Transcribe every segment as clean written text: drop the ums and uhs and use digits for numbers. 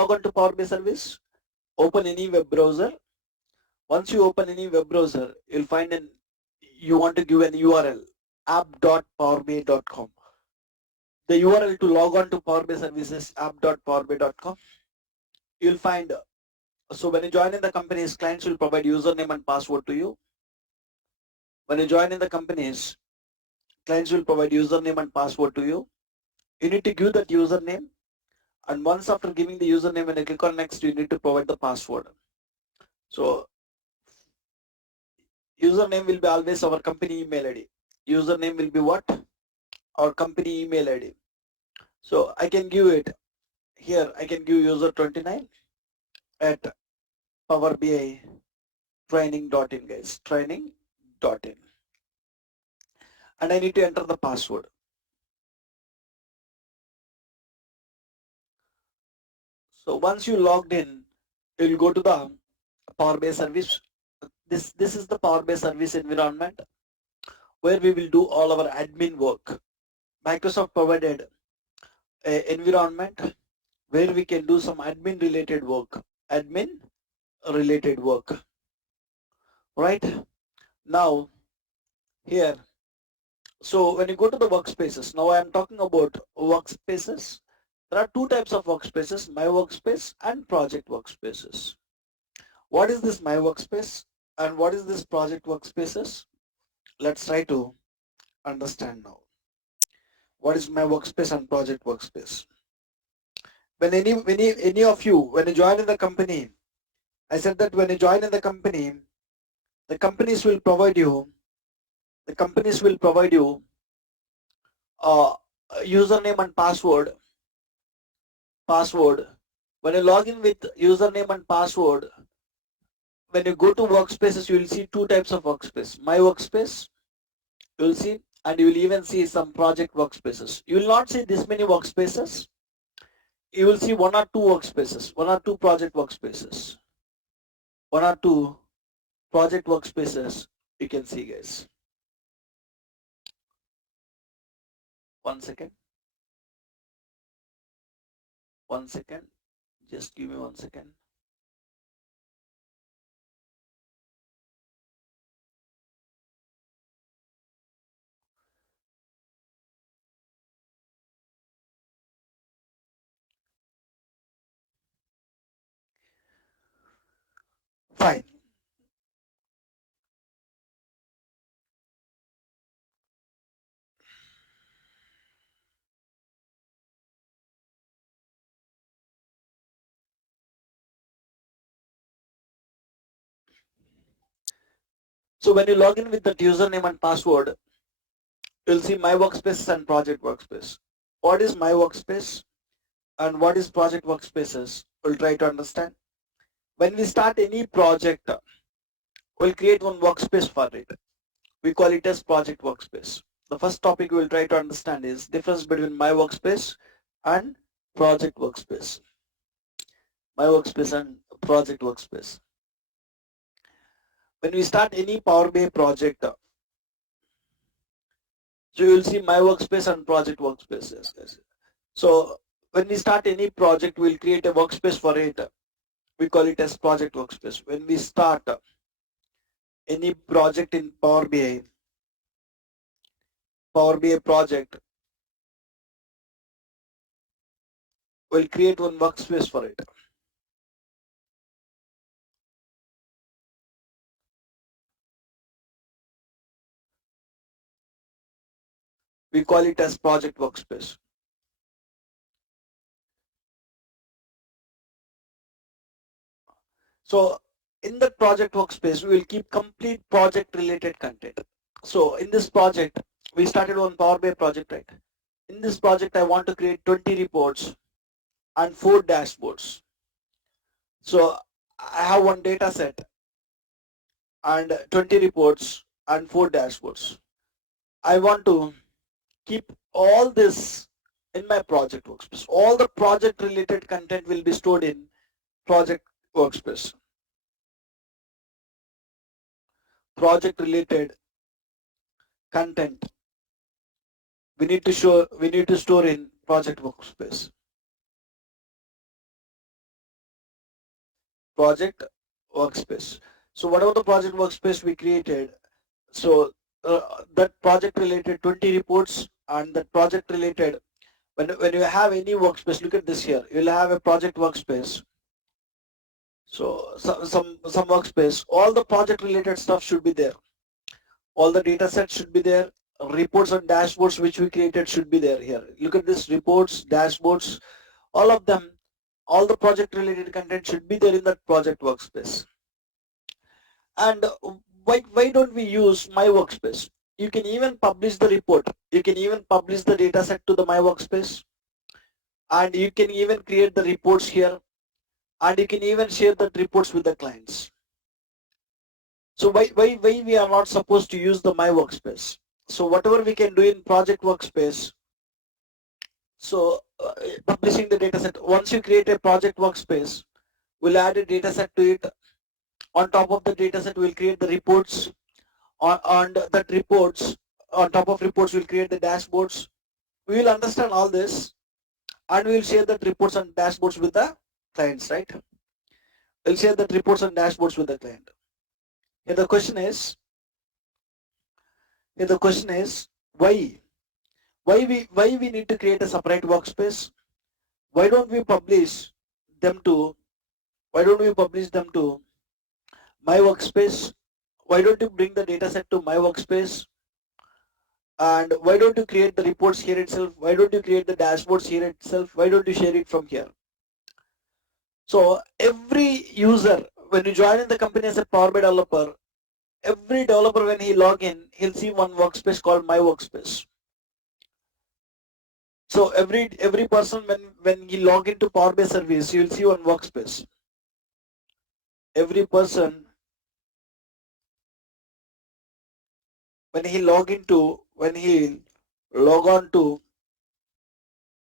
log on to Power BI service, open any web browser. Once you open any web browser, you'll find you want to give an URL, app.powerbi.com. The URL to log on to Power BI services, app.powerbi.com. You'll find, so when you join in the companies, clients will provide username and password to you. When you join in the companies, clients will provide username and password to you. You need to give that username, and once after giving the username, when you click on next, you need to provide the password. So username will be always our company email ID. Username will be what? Our company email ID. So I can give it here. I can give user 29 at Power BI training.in, guys. Training.in, and I need to enter the password. So once you logged in, you'll go to the Power BI service. This is the Power BI service environment where we will do all our admin work. Microsoft provided an environment where we can do some admin related work. Right? Now here, so when you go to the workspaces, now I am talking about workspaces. There are two types of workspaces, my workspace and project workspaces. What is this my workspace and what is this project workspaces? Let's try to understand now. What is my workspace and project workspace? When any of you, when you join in the company, I said that when you join in the company, the companies will provide you uh, username and password. When you log in with username and password, when you go to workspaces, you will see two types of workspace. My workspace, you will see, and you will even see some project workspaces. You will not see this many workspaces. You will see one or two workspaces, one or two project workspaces. One or two project workspaces you can see, guys. One second. Just give me 1 second. Fine. So when you log in with that username and password, you'll see my workspace and project workspace. What is my workspace and what is project workspaces? We'll try to understand. When we start any project, we'll create one workspace for it. We call it as project workspace. The first topic we'll try to understand is difference between my workspace and project workspace. My workspace and project workspace. When we start any Power BI project, so you will see my workspace and project workspace. Yes. So when we start any project, we'll create a workspace for it. We call it as project workspace. When we start any project in Power BI project, we'll create one workspace for it. We call it as project workspace. So in the project workspace, we will keep complete project related content. So in this project, we started one Power BI project, right? In this project, I want to create 20 reports and 4 dashboards. So I have one data set and 20 reports and 4 dashboards. I want to keep all this in my project workspace. All the project related content will be stored in project workspace. Project related content we need to store in project workspace. project workspace. So whatever the project workspace we created, so that project related 20 reports, and that project related, when you have any workspace, look at this here, you'll have a project workspace. So some workspace, all the project related stuff should be there. All the data sets should be there. Reports and dashboards which we created should be there here. Look at this, reports, dashboards, all of them, all the project related content should be there in that project workspace. And why don't we use my workspace? You can even publish the report. You can even publish the data set to the my workspace. And you can even create the reports here. And you can even share the reports with the clients. So why we are not supposed to use the my workspace? So whatever we can do in project workspace, so publishing the data set, once you create a project workspace, we'll add a data set to it. On top of the data set, we'll create the reports. On that reports, on top of reports, we'll create the dashboards. We will understand all this, and we'll share that reports and dashboards with the clients, right? We'll share that reports and dashboards with the client. And the question is, why we need to create a separate workspace? Why don't we publish them to my workspace? Why don't you bring the data set to my workspace? And why don't you create the reports here itself? Why don't you create the dashboards here itself? Why don't you share it from here? So every user, when you join in the company as a Power BI developer, every developer, when he log in, he'll see one workspace called my workspace. So every person, when he log into Power BI service, you'll see one workspace. Every person, when he log on to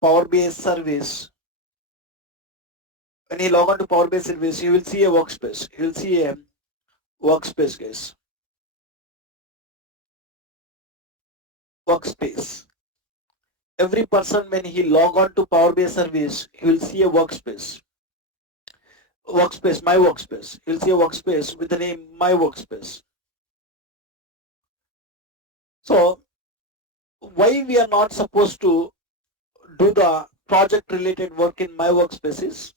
Power BI service, when he log on to Power BI service, you will see a workspace. You will see a workspace, guys. Workspace. Every person, when he log on to Power BI service, he will see a workspace. Workspace, my workspace. He will see a workspace with the name my workspace. So why we are not supposed to do the project related work in my workspaces?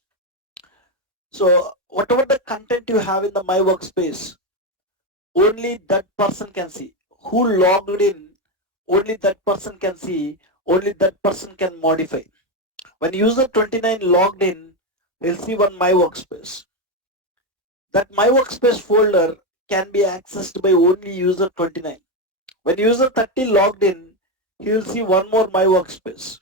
So whatever the content you have in the my workspace, only that person can see. Who logged in, only that person can see, only that person can modify. When user 29 logged in, he'll see one my workspace. That my workspace folder can be accessed by only user 29. When user 30 logged in, he will see one more my workspace.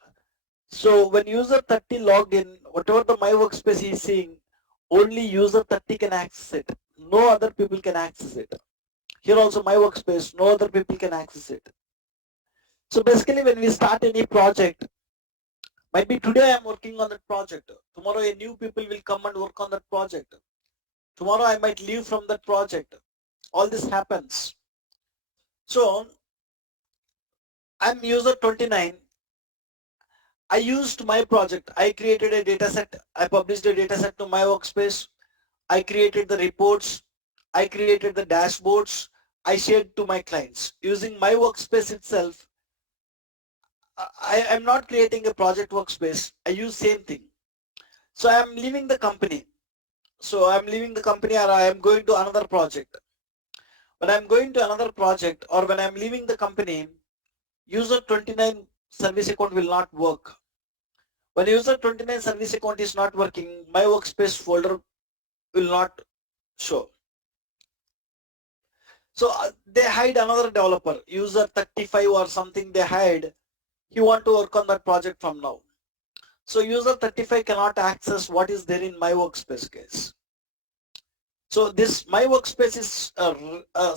So when user 30 logged in, whatever the my workspace he is seeing, only user 30 can access it. No other people can access it. Here also my workspace, no other people can access it. So basically when we start any project, might be today I am working on that project. Tomorrow a new people will come and work on that project. Tomorrow I might leave from that project. All this happens. So I'm user 29. I used my project. I created a data set. I published a data set to my workspace. I created the reports. I created the dashboards. I shared to my clients. Using my workspace itself, I am not creating a project workspace. I use same thing. So I am leaving the company. So I am leaving the company, or I am going to another project. When I am going to another project, or when I am leaving the company, user 29 service account will not work. When user 29 service account is not working, my workspace folder will not show. So they hide another developer, user 35 or something they hide. He want to work on that project from now. So user 35 cannot access what is there in my workspace, guys. So this my workspace is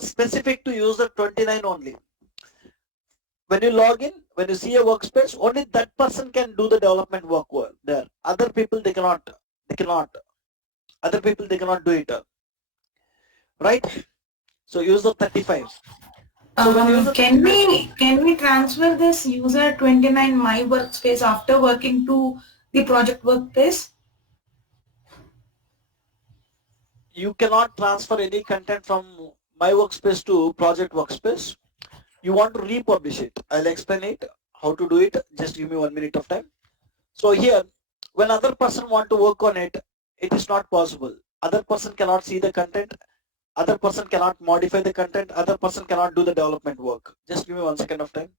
specific to user 29 only. When you log in, when you see a workspace, only that person can do the development work there. Other people they cannot. Other people they cannot do it. Right? So user 35. So when user Can we transfer this user 29 my workspace after working to the project workspace? you cannot transfer any content from my workspace to project workspace. You want to republish it. I'll explain it, how to do it. Just give me 1 minute of time. So here, when other person want to work on it, it is not possible. Other person cannot see the content. Other person cannot modify the content. Other person cannot do the development work. Just give me 1 second of time.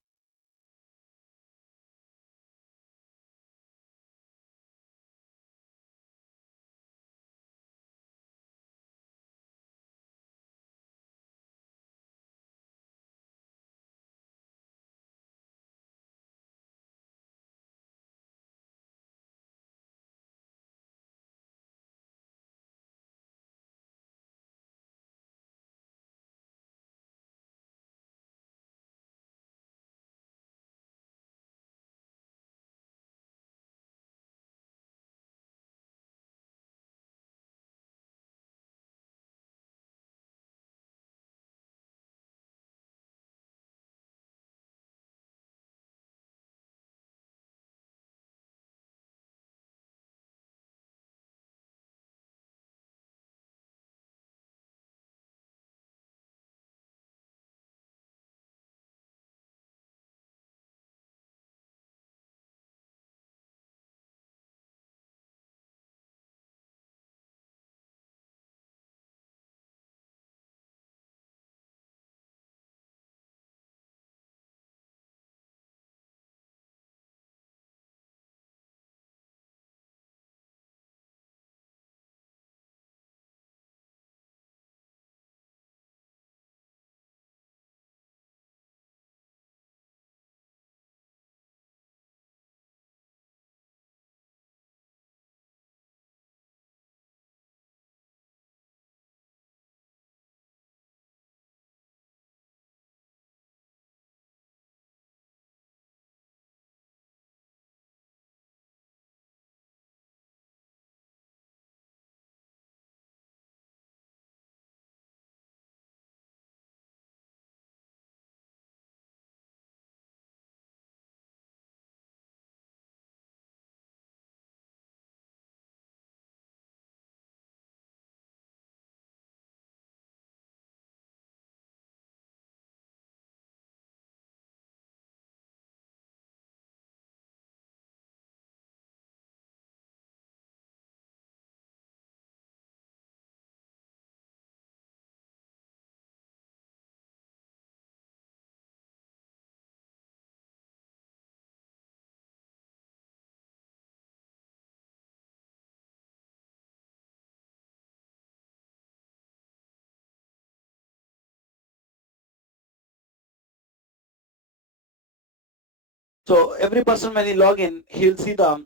So every person when he log in, he'll see the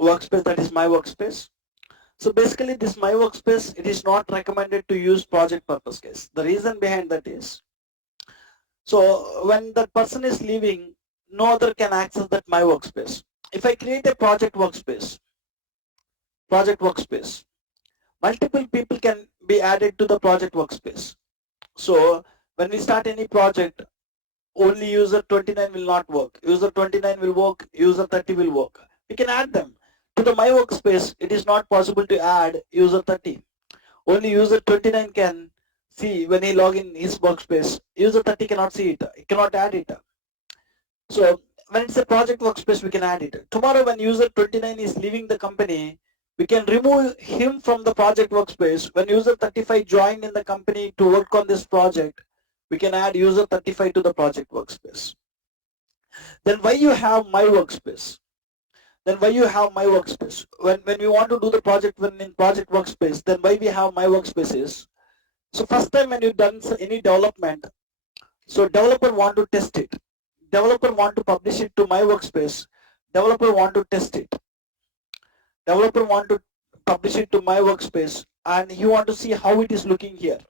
workspace that is my workspace. So basically this my workspace, it is not recommended to use project purpose case. The reason behind that is, so when that person is leaving, no other can access that my workspace. If I create a project workspace, multiple people can be added to the project workspace. So when we start any project, only user 29 will not work. User 29 will work, user 30 will work. We can add them. To the my workspace, it is not possible to add user 30. Only user 29 can see when he log in his workspace. User 30 cannot see it. He cannot add it. So when it's a project workspace, we can add it. Tomorrow when user 29 is leaving the company, we can remove him from the project workspace. When user 35 joined in the company to work on this project, we can add user 35 to the project workspace. Then why you have my workspace? Then why you have my workspace? When we want to do the project when in project workspace, then why we have my workspace is, so first time when you done any development, so developer want to test it. Developer want to publish it to my workspace. Developer want to test it. Developer want to publish it to my workspace and he want to see how it is looking here.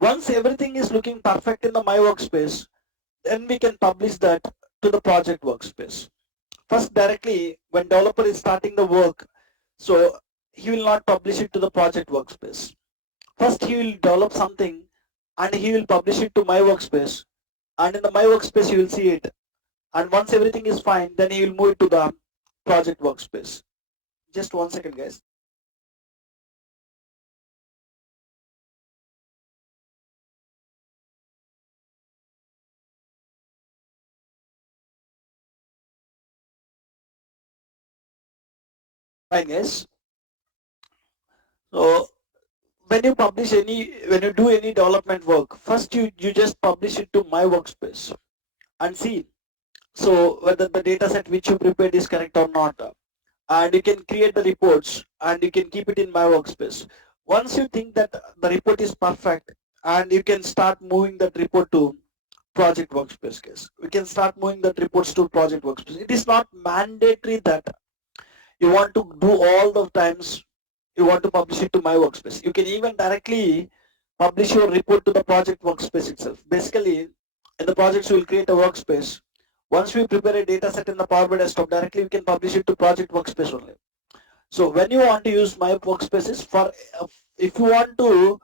Once everything is looking perfect in the my workspace, then we can publish that to the project workspace. First directly when developer is starting the work, so he will not publish it to the project workspace. First he will develop something and he will publish it to my workspace, and in the my workspace you will see it, and once everything is fine, then he will move it to the project workspace. Just 1 second guys. Fine, guys. So when you publish when you do any development work, first you just publish it to my workspace and see so whether the data set which you prepared is correct or not. And you can create the reports and you can keep it in my workspace. Once you think that the report is perfect, and you can start moving that report to project workspace, guys. We can start moving that reports to project workspace. It is not mandatory that you want to do all the times you want to publish it to my workspace. You can even directly publish your report to the project workspace itself. Basically, in the projects, we will create a workspace. Once we prepare a data set in the Power BI desktop, directly we can publish it to project workspace only. So when you want to use my workspaces for, if you want to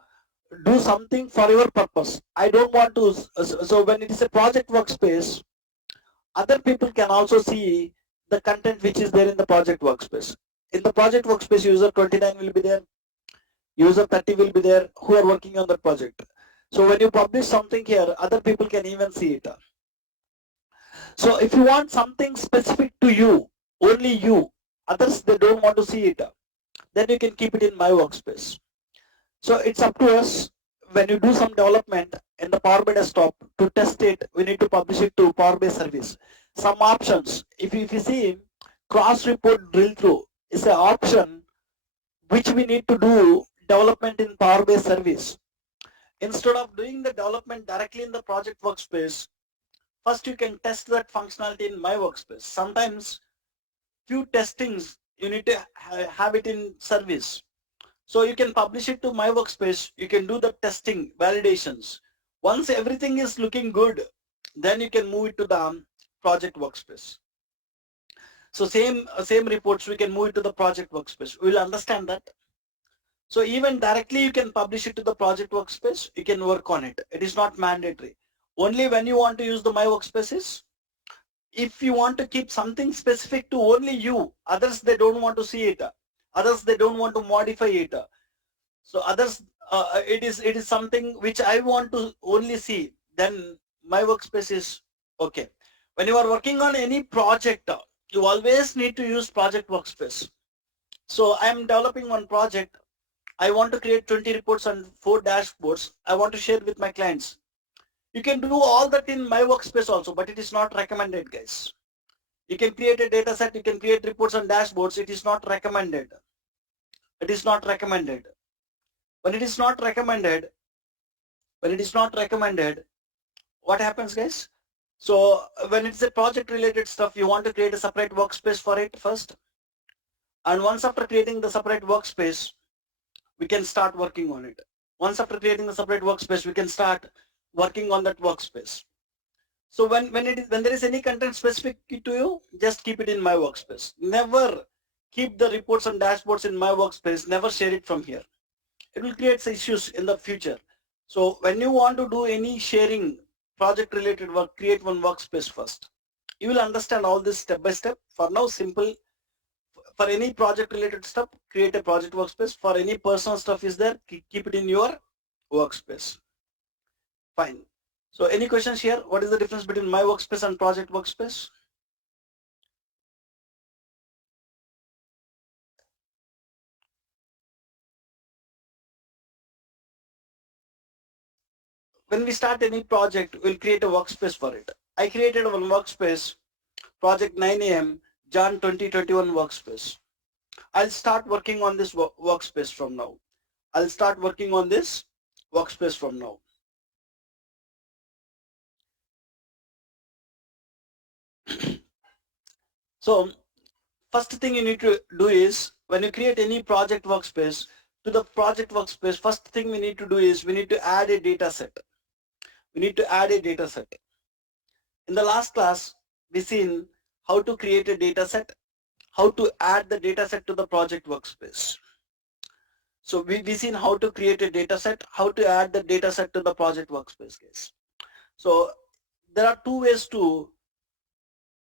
do something for your purpose, I don't want to, so when it is a project workspace, other people can also see the content which is there in the project workspace. In the project workspace, user 29 will be there, user 30 will be there who are working on the project. So when you publish something here, other people can even see it. So if you want something specific to you, only you, others they don't want to see it, then you can keep it in my workspace. So it's up to us. When you do some development in the Power BI desktop to test it, we need to publish it to Power BI service. Some options, if you see, cross report drill through is an option which we need to do development in Power BI service. Instead of doing the development directly in the project workspace, first you can test that functionality in my workspace. Sometimes few testings you need to have it in service. So you can publish it to my workspace. You can do the testing, validations. Once everything is looking good, then you can move it to the project workspace. So same reports, we can move it to the project workspace. We'll understand that. So even directly you can publish it to the project workspace. You can work on it. It is not mandatory. Only when you want to use the my workspaces, if you want to keep something specific to only you, others they don't want to see it. Others they don't want to modify it. So others, it is something which I want to only see, then my workspace is okay. When you are working on any project, you always need to use project workspace. So I am developing one project. I want to create 20 reports and 4 dashboards. I want to share with my clients. You can do all that in my workspace also, but it is not recommended, guys. You can create a data set, you can create reports and dashboards. It is not recommended. It is not recommended. When it is not recommended, when it is not recommended, what happens, guys? So when it's a project related stuff, you want to create a separate workspace for it first. And once after creating the separate workspace, we can start working on it. Once after creating the separate workspace, we can start working on that workspace. So when there is any content specific to you, just keep it in my workspace. Never keep the reports and dashboards in my workspace. Never share it from here. It will create issues in the future. So when you want to do any sharing project related work, create one workspace first. You will understand all this step by step. For now, simple. For any project related stuff, create a project workspace. For any personal stuff is there, keep it in your workspace. Fine. So any questions here? What is the difference between my workspace and project workspace? When we start any project, we'll create a workspace for it. I created one workspace, project 9 a.m. Jan 2021 workspace. I'll start working on this workspace from now. I'll start working on this workspace from now. So first thing you need to do is when you create any project workspace, to the project workspace, first thing we need to do is we need to add a data set. We need to add a data set. In the last class, we seen how to create a data set, how to add the data set to the project workspace. So we seen how to create a data set, how to add the data set to the project workspace, guys. So there are two ways to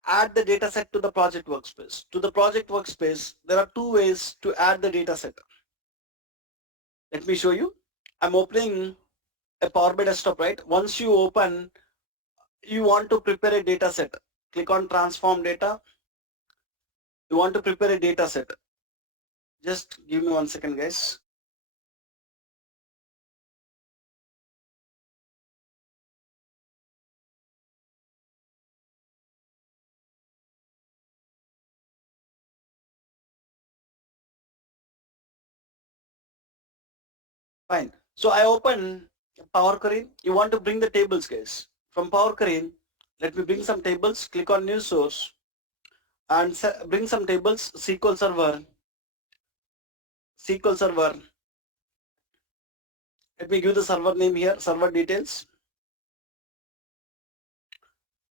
add the data set to the project workspace. To the project workspace, there are two ways to add the data set. Let me show you. I'm opening a Power BI desktop, right? Once you open, you want to prepare a data set. Click on transform data. You want to prepare a data set. Just give me 1 second, guys. Fine. So I open Power Query. You want to bring the tables, guys. From Power Query, let me bring some tables. Click on New Source and bring some tables. SQL Server. SQL Server. Let me give the server name here. Server details.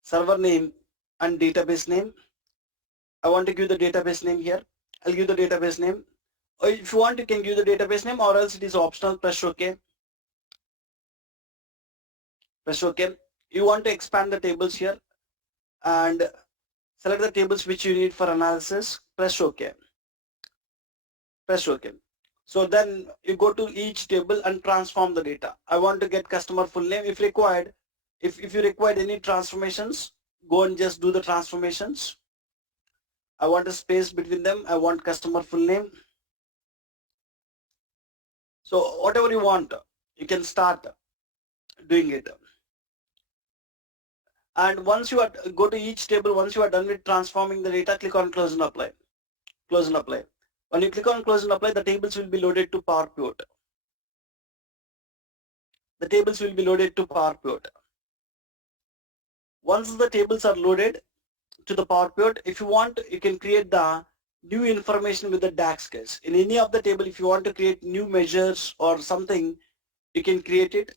Server name and database name. I want to give the database name here. I'll give the database name. Or if you want, you can give the database name, or else it is optional. Press OK. Press OK. You want to expand the tables here and select the tables which you need for analysis. Press OK. Press OK. So then you go to each table and transform the data. I want to get customer full name. If required, if you require any transformations, go and just do the transformations. I want a space between them. I want customer full name. So whatever you want, you can start doing it. And once you are go to each table, once you are done with transforming the data, click on close and apply. Close and apply. When you click on close and apply, the tables will be loaded to Power Pivot. The tables will be loaded to Power Pivot. Once the tables are loaded to the Power Pivot, if you want, you can create the new information with the DAX case. In any of the table, if you want to create new measures or something, you can create it.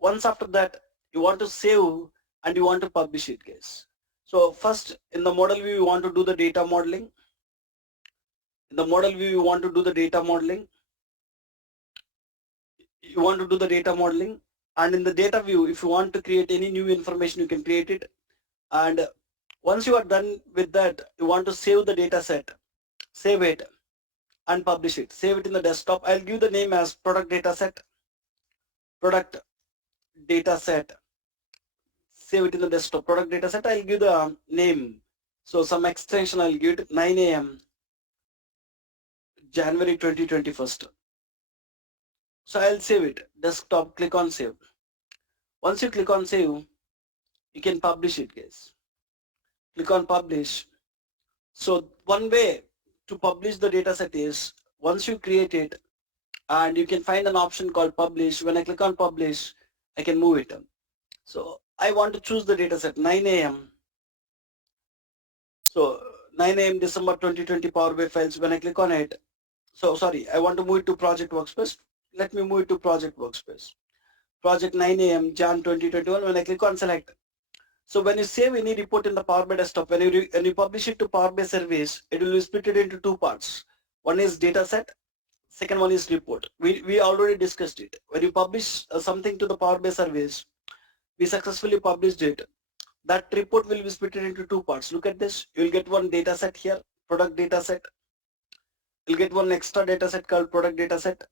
Once after that, you want to save and you want to publish it, guys. So first, in the model view, you want to do the data modeling. In the model view, you want to do the data modeling. You want to do the data modeling. And in the data view, if you want to create any new information, you can create it. And once you are done with that, you want to save the data set, save it and publish it. Save it in the desktop. I'll give the name as product data set. Product data set. Save it in the desktop. Product data set. I'll give the name. So some extension I'll give it 9 a.m. January 2021. So I'll save it. Desktop, click on save. Once you click on save, you can publish it, guys. Click on publish. So one way to publish the data set is once you create it, and you can find an option called publish. When I click on publish, I can move it. So I want to choose the data set 9 a.m. So 9 a.m. December 2020 Power BI files. When I click on it, so sorry, I want to move it to project workspace. Let me move it to project workspace. Project 9 a.m. Jan 2021. When I click on select. So when you save any report in the Power BI desktop, when you publish it to Power BI service, it will be split it into two parts. One is data set. Second one is report. We already discussed it. When you publish something to the Power BI service, we successfully published it. That report will be split into two parts. Look at this. You will get one data set here, product data set. You'll get one extra data set called product data set.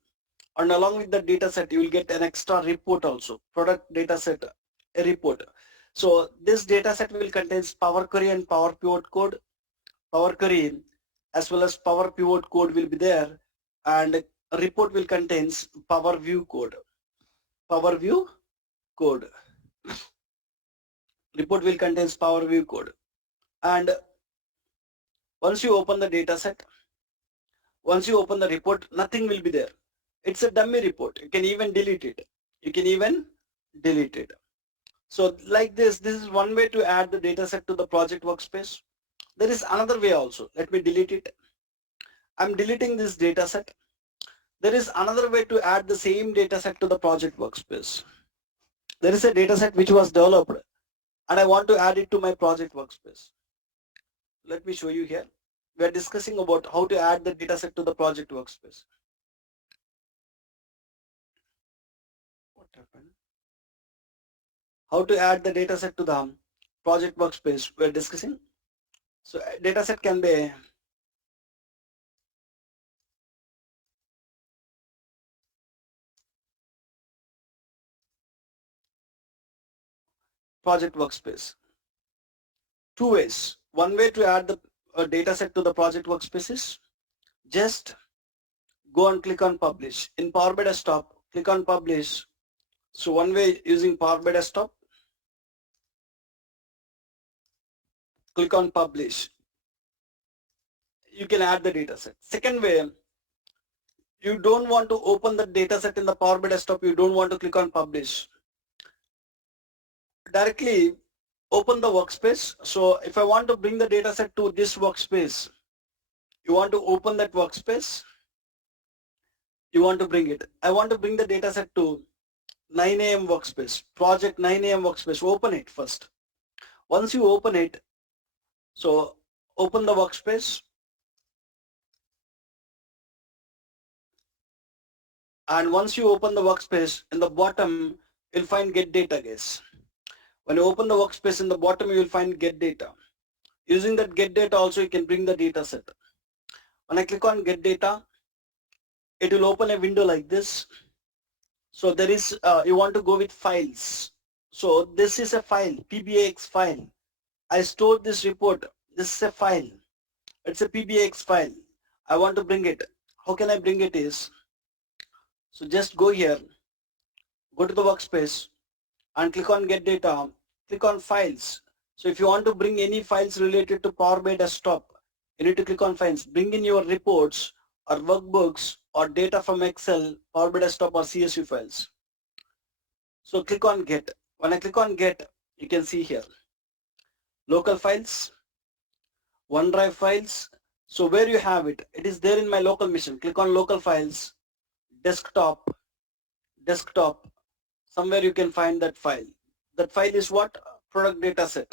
And along with the data set, you will get an extra report also, product data set, a report. So this data set will contain Power Query and Power Pivot code. Power Query as well as Power Pivot code will be there, and a report will contain Power View code. Power View code. Report will contain Power View code. And once you open the data set, once you open the report, nothing will be there. It's a dummy report. You can even delete it. You can even delete it. So like this is one way to add the data set to the project workspace. There is another way also. Let me delete it. I'm deleting this data set. There is another way to add the same data set to the project workspace. There is a data set which was developed and I want to add it to my project workspace. Let me show you here. We are discussing about how to add the data set to the project workspace. What happened? How to add the data set to the project workspace we are discussing. So data set can be project workspace. Two ways. One way to add the data set to the project workspace is just go and click on publish. In Power BI Desktop, click on publish. So one way using Power BI Desktop, click on publish. You can add the data set. Second way, you don't want to open the data set in the Power BI Desktop, you don't want to click on publish. Directly open the workspace. So if I want to bring the data set to this workspace, you want to open that workspace, you want to bring it. I want to bring the data set to 9 a.m. workspace, project 9 a.m. workspace, open it first. Once you open it, so open the workspace, and once you open the workspace, in the bottom, you'll find get data, guys. When you open the workspace, in the bottom, you'll find get data. Using that get data also, you can bring the data set. When I click on get data, it will open a window like this. So there is, you want to go with files. So this is a file, PBAX file. I stored this report. This is a file. It's a PBAX file. I want to bring it. How can I bring it is, so just go here, go to the workspace and click on get data, click on files. So if you want to bring any files related to Power BI Desktop, you need to click on files. Bring in your reports or workbooks or data from Excel, Power BI Desktop or CSV files. So click on get. When I click on get, you can see here, local files, OneDrive files. So where you have it, it is there in my local machine. Click on local files, desktop, desktop. Somewhere you can find that file. That file is what? Product data set.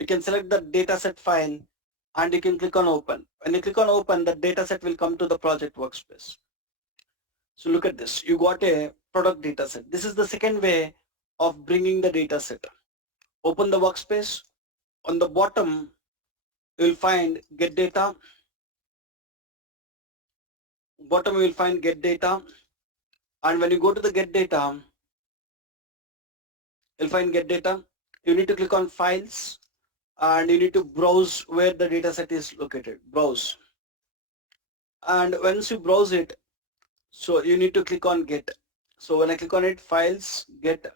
You can select the data set file and you can click on open. When you click on open, the data set will come to the project workspace. So look at this. You got a product data set. This is the second way of bringing the data set. Open the workspace. On the bottom, you will find get data. Bottom you will find get data. And when you go to the get data, you'll find get data. You need to click on files and you need to browse where the data set is located. Browse. And once you browse it, so you need to click on get. So when I click on it, files, get,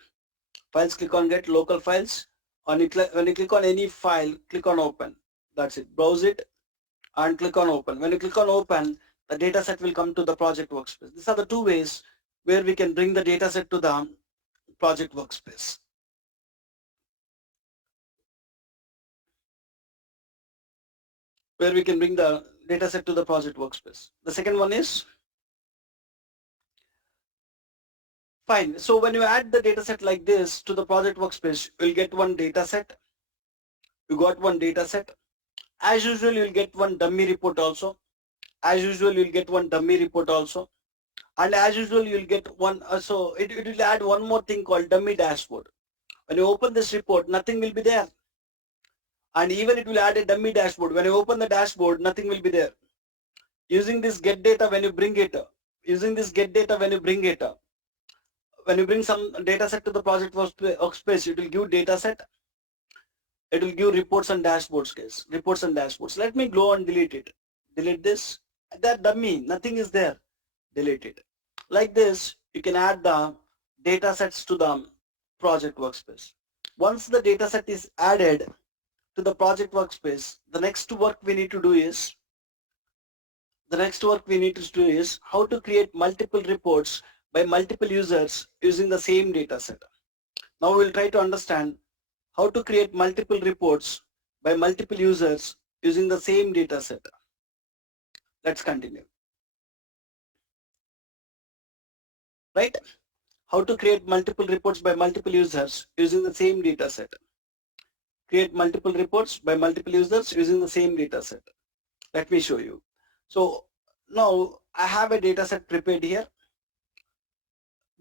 files, click on get, local files. When you click on any file, click on open. That's it. Browse it and click on open. When you click on open, the data set will come to the project workspace. These are the two ways where we can bring the data set to the project workspace. Where we can bring the data set to the project workspace. The second one is, fine. So when you add the data set like this to the project workspace, you'll get one data set. You got one data set. As usual, you'll get one dummy report also. As usual, you'll get one dummy report also. And as usual, you'll get one, so it will add one more thing called dummy dashboard. When you open this report, nothing will be there. And even it will add a dummy dashboard. When you open the dashboard, nothing will be there. Using this get data when you bring it, using this get data when you bring it, when you bring some data set to the project workspace, it will give data set. It will give reports and dashboards, guys. Reports and dashboards. Let me go and delete it. Delete this. That dummy, nothing is there. Delete it. Like this, you can add the data sets to the project workspace. Once the data set is added to the project workspace, the next work we need to do is, how to create multiple reports by multiple users using the same data set. Now we'll try to understand how to create multiple reports by multiple users using the same data set. Let's continue. Right? How to create multiple reports by multiple users using the same data set. Create multiple reports by multiple users using the same data set. Let me show you. So now I have a data set prepared here.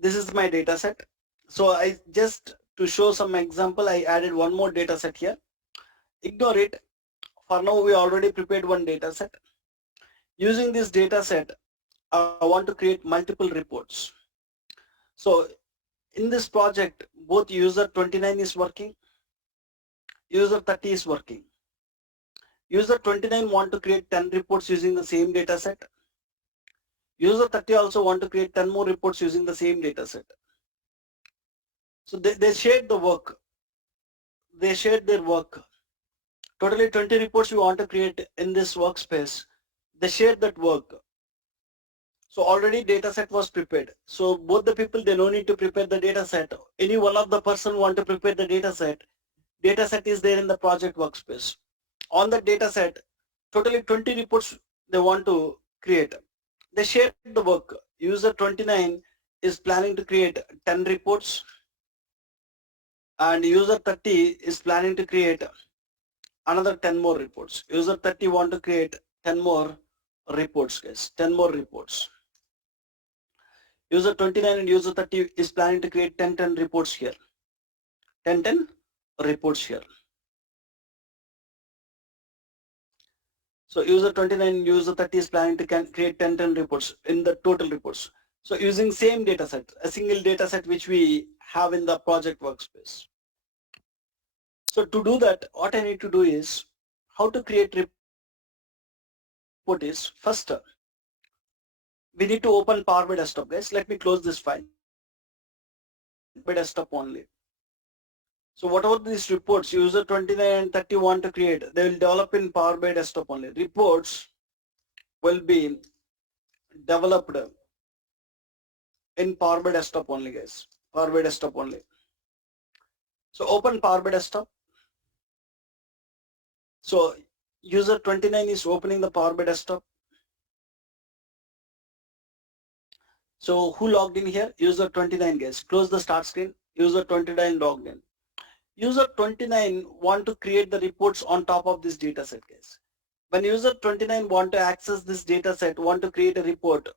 This is my data set. So I just, to show some example, I added one more data set here. Ignore it. For now, we already prepared one data set. Using this data set, I want to create multiple reports. So in this project, both user 29 is working, user 30 is working. User 29 want to create 10 reports using the same data set. User 30 also want to create 10 more reports using the same data set. So they shared the work. They shared their work. Totally 20 reports you want to create in this workspace. They shared that work. So already data set was prepared. So both the people, they no need to prepare the data set. Any one of the person want to prepare the data set. Data set is there in the project workspace. On the data set, totally 20 reports they want to create. They shared the work. User 29 is planning to create 10 reports and user 30 is planning to create another 10 more reports. User 30 want to create 10 more reports, guys, 10 more reports. User 29 and user 30 is planning to create 10 reports here. 10 reports here. So user 29 and user 30 is planning to create 10 reports in the total reports. So using same data set, a single data set which we have in the project workspace. So to do that, what I need to do is, how to create report is, first, we need to open Power BI Desktop, guys. Let me close this file. Power BI Desktop only. So whatever these reports user 29 and 30 want to create, they will develop in Power BI Desktop only. Reports will be developed in Power BI Desktop only, guys. Power BI Desktop only. So open Power BI Desktop. So user 29 is opening the Power BI Desktop. So who logged in here? User 29, guys. Close the start screen. User 29 logged in. User 29 want to create the reports on top of this data set, guys. When user 29 want to access this data set, want to create a report,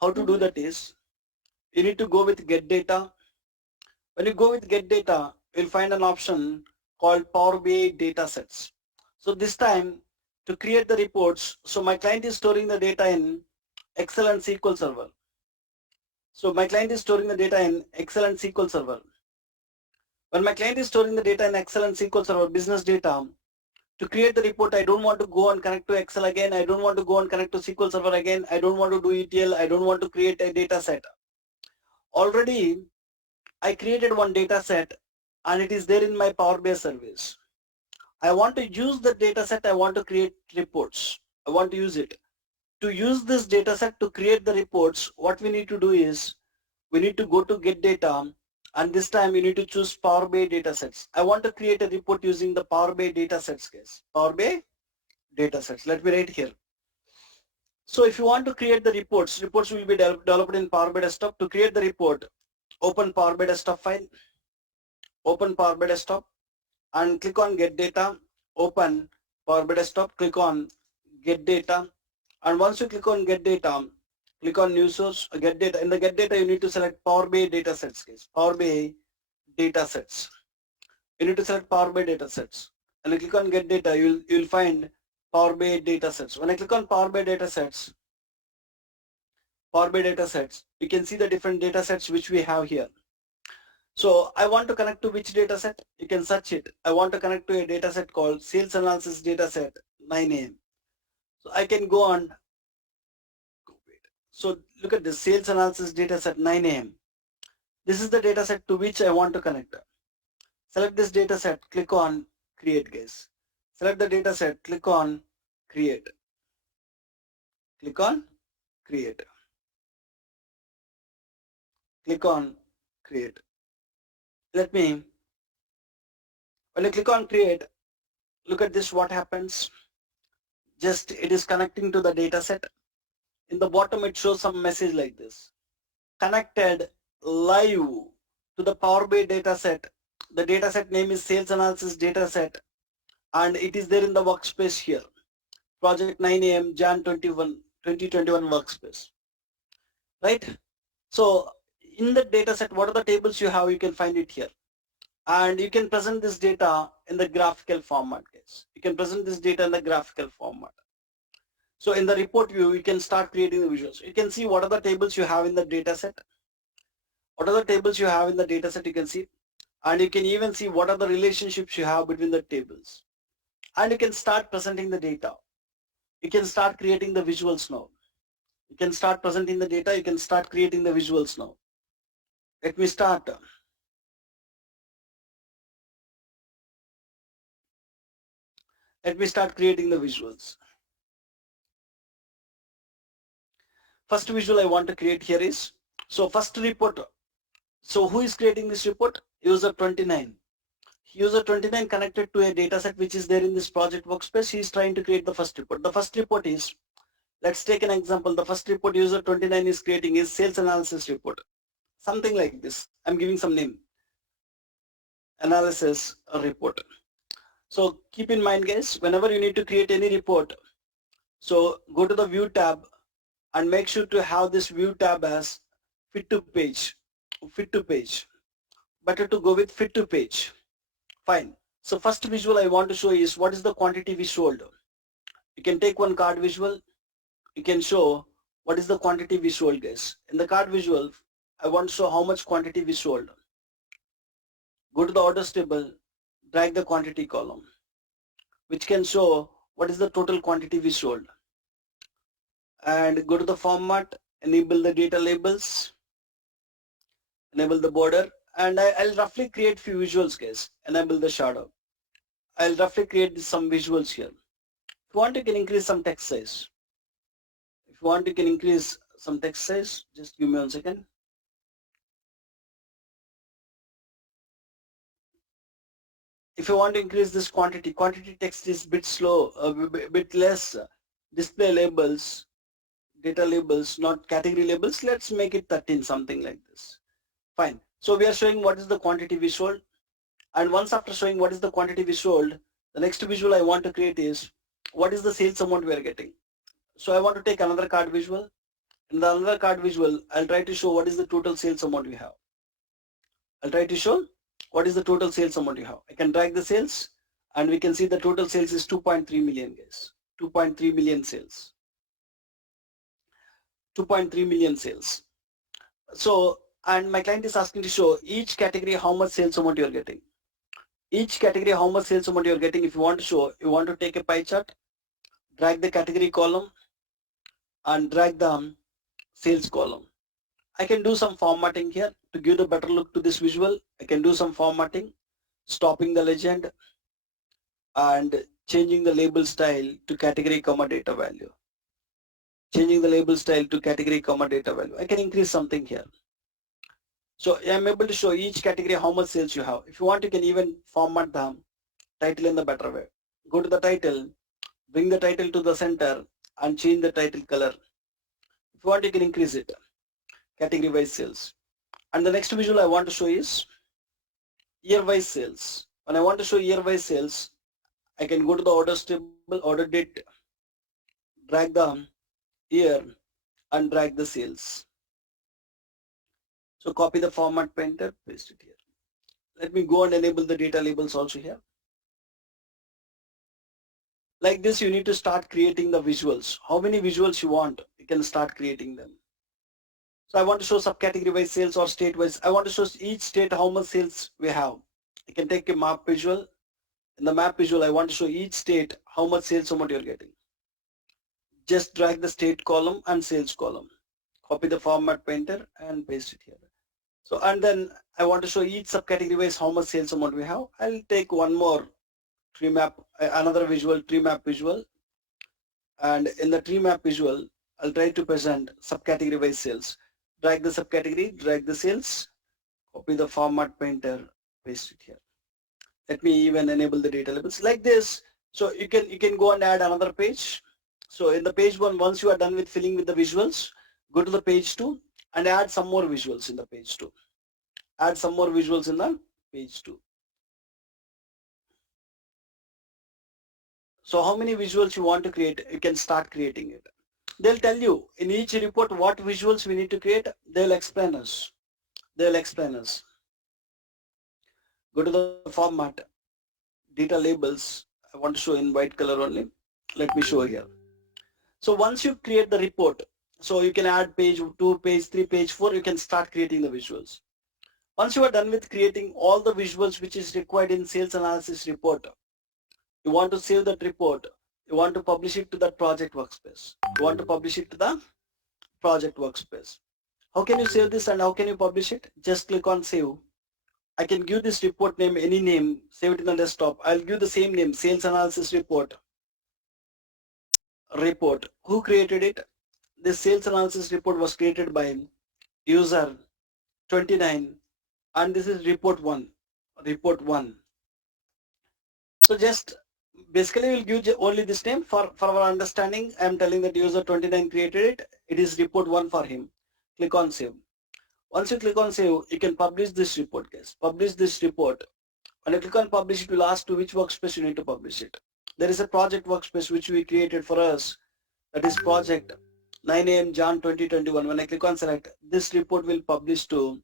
how to do that is, you need to go with get data. When you go with get data, you'll find an option called Power BI data sets. So this time to create the reports, so my client is storing the data in Excel and SQL Server. So my client is storing the data in Excel and SQL Server. When my client is storing the data in Excel and SQL Server, business data, to create the report, I don't want to go and connect to Excel again. I don't want to go and connect to SQL Server again. I don't want to do ETL. I don't want to create a data set. Already, I created one data set and it is there in my Power BI service. I want to use the data set. I want to create reports. I want to use it. To use this data set to create the reports, what we need to do is, we need to go to get data, and this time you need to choose Power BI data sets. I want to create a report using the Power BI data sets, guys. Power BI data sets. Let me write here. So if you want to create the reports will be developed in Power BI Desktop. To create the report, open Power BI Desktop file, open Power BI Desktop and click on get data, open Power BI Desktop, click on get data, and once you click on get data, click on new source, get data. In the get data, you need to select Power BI data sets, guys. Power BI data sets. You need to select Power BI data sets. And you click on get data, you'll find Power BI data sets. When I click on Power BI data sets, you can see the different data sets which we have here. So I want to connect to which data set? You can search it. I want to connect to a data set called sales analysis data set 9am. So I can go on. So look at this sales analysis data set 9am. This is the data set to which I want to connect. Select this data set, click on create, guys. Select the data set, click on create. Click on create. Click on create. Let me, when you click on create, look at this, what happens. Just it is connecting to the data set. In the bottom it shows some message like this. Connected live to the Power BI data set. The data set name is sales analysis data set and it is there in the workspace here. Project 9am Jan 2021 workspace. Right? So in the data set, what are the tables you have? You can find it here. And you can present this data in the graphical format, guys. You can present this data in the graphical format. So in the report view, you can start creating the visuals. You can see what are the tables you have in the data set. What are the tables you have in the data set, you can see. And you can even see what are the relationships you have between the tables. And you can start presenting the data. You can start creating the visuals now. You can start presenting the data. You can start creating the visuals now. Let me start. Let me start creating the visuals. First visual I want to create here is, so first report. So who is creating this report? User 29. User 29 connected to a dataset which is there in this project workspace. He is trying to create the first report. The first report is, let's take an example. The first report user 29 is creating is sales analysis report. Something like this. I'm giving some name. Analysis report. So keep in mind guys, whenever you need to create any report, so go to the view tab and make sure to have this view tab as fit to page. Fit to page. Better to go with fit to page. Fine. So first visual I want to show is what is the quantity we sold. You can take one card visual. You can show what is the quantity we sold guys. In the card visual, I want to show how much quantity we sold. Go to the orders table, drag the quantity column, which can show what is the total quantity we sold. And go to the format, enable the data labels, enable the border, and I'll roughly create few visuals guys. Enable the shadow. I'll roughly create some visuals here. If you want, you can increase some text size. If you want, you can increase some text size. Just give me 1 second. If you want to increase this quantity text is bit slow, a bit less. Display labels, data labels, not category labels. Let's make it 13, something like this. Fine. So we are showing what is the quantity we sold. And once after showing what is the quantity we sold, the next visual I want to create is what is the sales amount we are getting. So I want to take another card visual. In the another card visual, I'll try to show what is the total sales amount we have. I'll try to show what is the total sales amount you have. I can drag the sales and we can see the total sales is 2.3 million guys. 2.3 million sales. 2.3 million sales. So, and my client is asking to show each category how much sales amount you are getting. Each category how much sales amount you are getting. If you want to show, you want to take a pie chart, drag the category column and drag the sales column. I can do some formatting here to give a better look to this visual. I can do some formatting, stopping the legend and changing the label style to category comma data value. Changing the label style to category comma data value. I can increase something here. So I'm able to show each category how much sales you have. If you want, you can even format the title in the better way. Go to the title, bring the title to the center and change the title color. If you want, you can increase it. Category wise sales. And the next visual I want to show is year wise sales. When I want to show year wise sales, I can go to the orders table, order date, drag the year and drag the sales. So copy the format painter, paste it here. Let me go and enable the data labels also here. Like this, you need to start creating the visuals. How many visuals you want, you can start creating them. So I want to show subcategory wise sales or state wise. I want to show each state how much sales we have. I can take a map visual. In the map visual, I want to show each state how much sales amount you're getting. Just drag the state column and sales column. Copy the format painter and paste it here. So and then I want to show each subcategory wise how much sales amount we have. I'll take one more tree map, another visual, tree map visual. And in the tree map visual, I'll try to present subcategory wise sales. Drag the subcategory, drag the sales, copy the format painter, paste it here. Let me even enable the data labels like this. So you can go and add another page. So in the page one, once you are done with filling with the visuals, go to the page two and add some more visuals in the page two. Add some more visuals in the page two. So how many visuals you want to create, you can start creating it. They'll tell you in each report what visuals we need to create. They'll explain us. They'll explain us. Go to the format, data labels. I want to show in white color only. Let me show here. So once you create the report, so you can add page 2, page 3, page 4, you can start creating the visuals. Once you are done with creating all the visuals which is required in sales analysis report, you want to save that report, you want to publish it to that project workspace. You want to publish it to the project workspace. How can you save this and how can you publish it? Just click on save. I can give this report name any name, save it in the desktop. I'll give the same name, sales analysis report. Who created it? This sales analysis report was created by user 29 and this is report 1. So just basically we'll give only this name for our understanding. I'm telling that user 29 created it. It is report 1 for him. Click on save. Once you click on save, you can publish this report, guys. Publish this report. When you click on publish, it will ask to which workspace you need to publish it. There is a project workspace which we created for us. That is project 9 a.m. Jan 2021. When I click on select, this report will publish to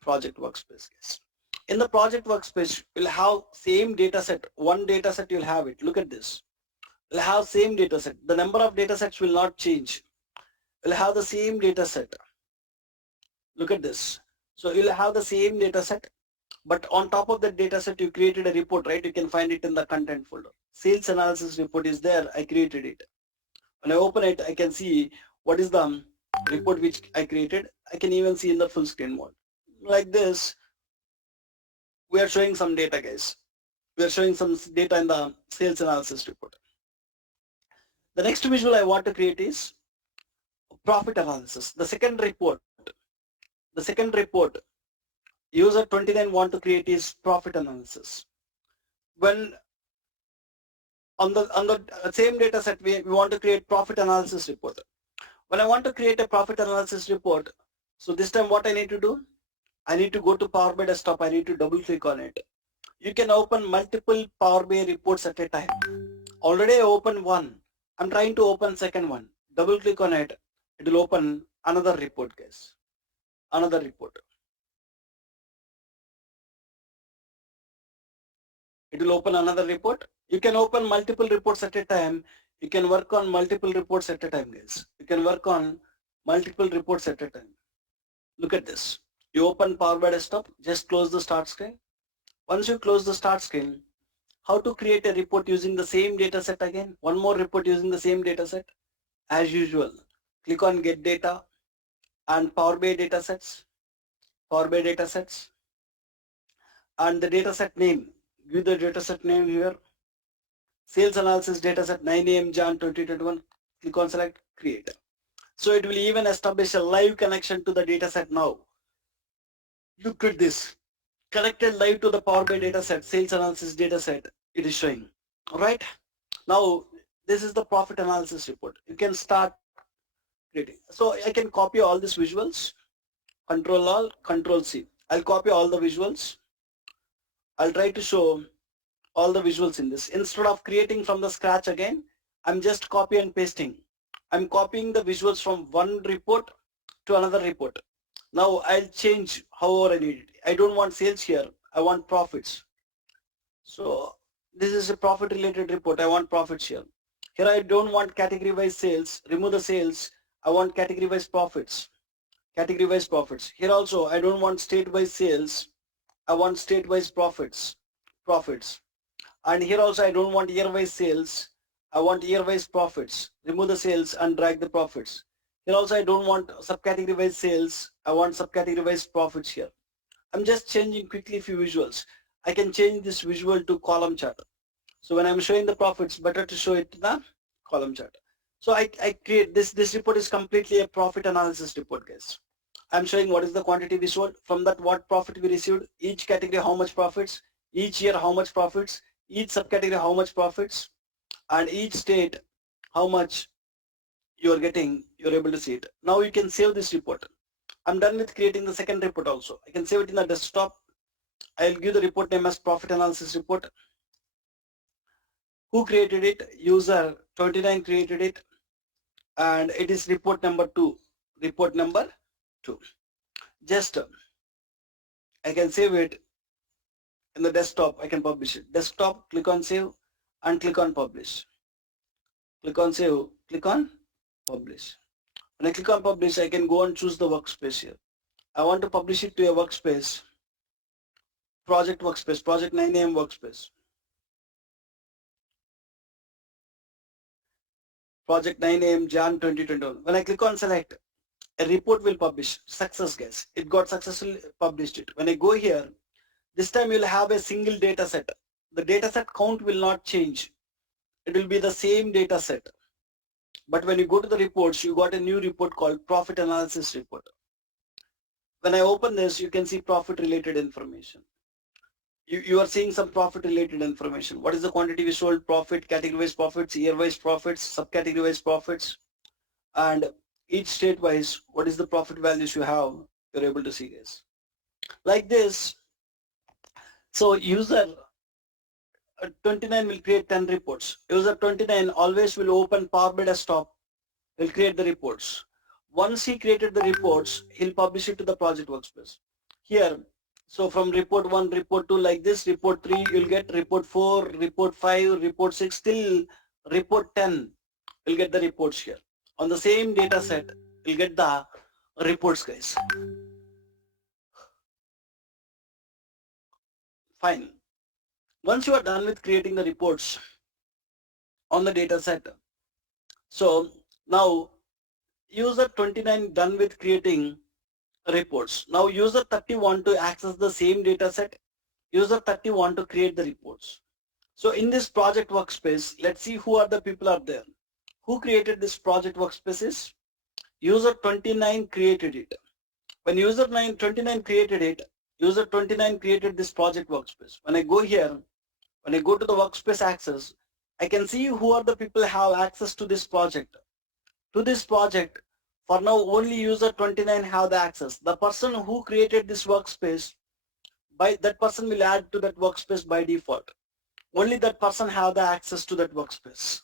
project workspace, guys. In the project workspace, you'll have same data set. One data set you'll have it. Look at this. You'll have same data set. The number of data sets will not change. You'll have the same data set. Look at this. So you'll have the same data set, but on top of that data set, you created a report, right? You can find it in the content folder. Sales analysis report is there. I created it. When I open it, I can see what is the report which I created. I can even see in the full screen mode. Like this, we are showing some data, guys. We are showing some data in the sales analysis report. The next visual I want to create is profit analysis. The second report, user 29 want to create is profit analysis. When on the same data set, we want to create profit analysis report. When I want to create a profit analysis report, so this time what I need to do? I need to go to Power BI desktop. I need to double click on it. You can open multiple Power BI reports at a time. Already I opened one. I'm trying to open second one. Double click on it. It will open another report, guys. Another report. It will open another report. You can open multiple reports at a time. You can work on multiple reports at a time, guys. You can work on multiple reports at a time. Look at this. You open Power BI desktop, just close the start screen. Once you close the start screen, how to create a report using the same data set again? One more report using the same data set. As usual, click on get data and Power BI data sets. Power BI data sets. And the data set name. Give the data set name here. Sales analysis data set 9 a.m. Jan 2021. Click on select create. So it will even establish a live connection to the data set now. Look at this. Connected live to the Power BI data set, sales analysis data set, it is showing. Alright. Now this is the profit analysis report. You can start creating. So I can copy all these visuals. Control Alt, Control C. I'll copy all the visuals. I'll try to show all the visuals in this. Instead of creating from the scratch again, I'm just copy and pasting. I'm copying the visuals from one report to another report. Now I'll change however I need it. I don't want sales here. I want profits. So this is a profit related report. I want profits here. Here I don't want category wise sales. Remove the sales. I want category wise profits. Category wise profits. Here also I don't want state wise sales. I want state wise profits. And here also I don't want year wise sales. I want year wise profits. Remove the sales and drag the profits. Here also I don't want subcategory wise sales. I want subcategory wise profits here. I'm just changing quickly few visuals. I can change this visual to column chart. So when I'm showing the profits, better to show it to the column chart. So I create this report is completely a profit analysis report, guys. I'm showing what is the quantity we sold, from that what profit we received, each category how much profits, each year how much profits, each subcategory how much profits, and each state how much you're getting, you're able to see it. Now you can save this report. I'm done with creating the second report also. I can save it in the desktop. I'll give the report name as profit analysis report. Who created it? User 29 created it, and it is report number 2. Report number 2. Just I can save it in the desktop. I can publish it. Desktop, click on save and click on publish. Click on save, click on publish. When I click on publish, I can go and choose the workspace here. I want to publish it to a workspace, project workspace, project 9 a.m. workspace. Project 9 a.m. Jan 2021. When I click on select, a report will publish. Success, guys. It got successfully published it. When I go here, this time you'll have a single data set. The data set count will not change. It will be the same data set. But when you go to the reports, you got a new report called profit analysis report. When I open this, you can see profit related information. You are seeing some profit related information. What is the quantity we sold, profit, category wise profits, year wise profits, subcategory wise profits, and each state wise, what is the profit values you have, you're able to see this. Like this, so user 29 will create 10 reports. User 29 always will open Power BI desktop, will create the reports. Once he created the reports, he'll publish it to the project workspace. Here, so from report 1, report 2 like this, report 3, you'll get report 4, report 5, report 6, till report 10, you'll get the reports here. On the same data set, you'll get the reports, guys. Fine. Once you are done with creating the reports on the data set, so now user 29 done with creating reports. Now user 30 want to access the same data set. User 30 want to create the reports. So in this project workspace, let's see who are the people are there. Who created this project workspace is user 29 created it. When user 29 created it, user 29 created this project workspace. When I go here, when I go to the workspace access, I can see who are the people have access to this project. To this project, for now only user 29 have the access. The person who created this workspace, by that person will add to that workspace by default. Only that person have the access to that workspace.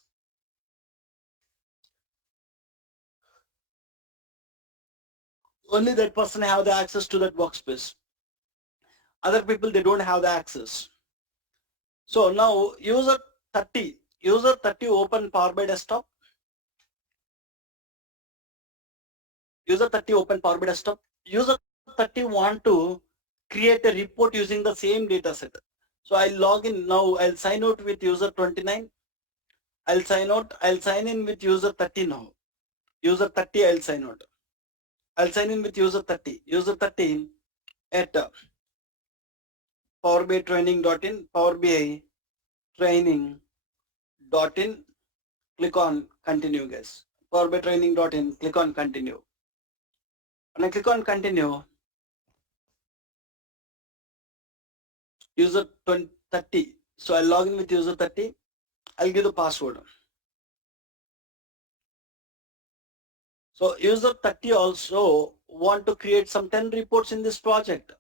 Only that person have the access to that workspace. Other people, they don't have the access. So now user 30 open Power BI desktop. User 30 open Power BI desktop. User 30 want to create a report using the same data set. So I'll log in now. I'll sign out with user 29. I'll sign in with user 30 now. User 30, I'll sign out. I'll sign in with user 30. User 30 at Power BI training.in, Power BI training.in, click on continue, guys. Power BI training.in, click on continue. When I click on continue, user 30. So I'll log in with user 30. I'll give the password. So user 30 also want to create some 10 reports in this project.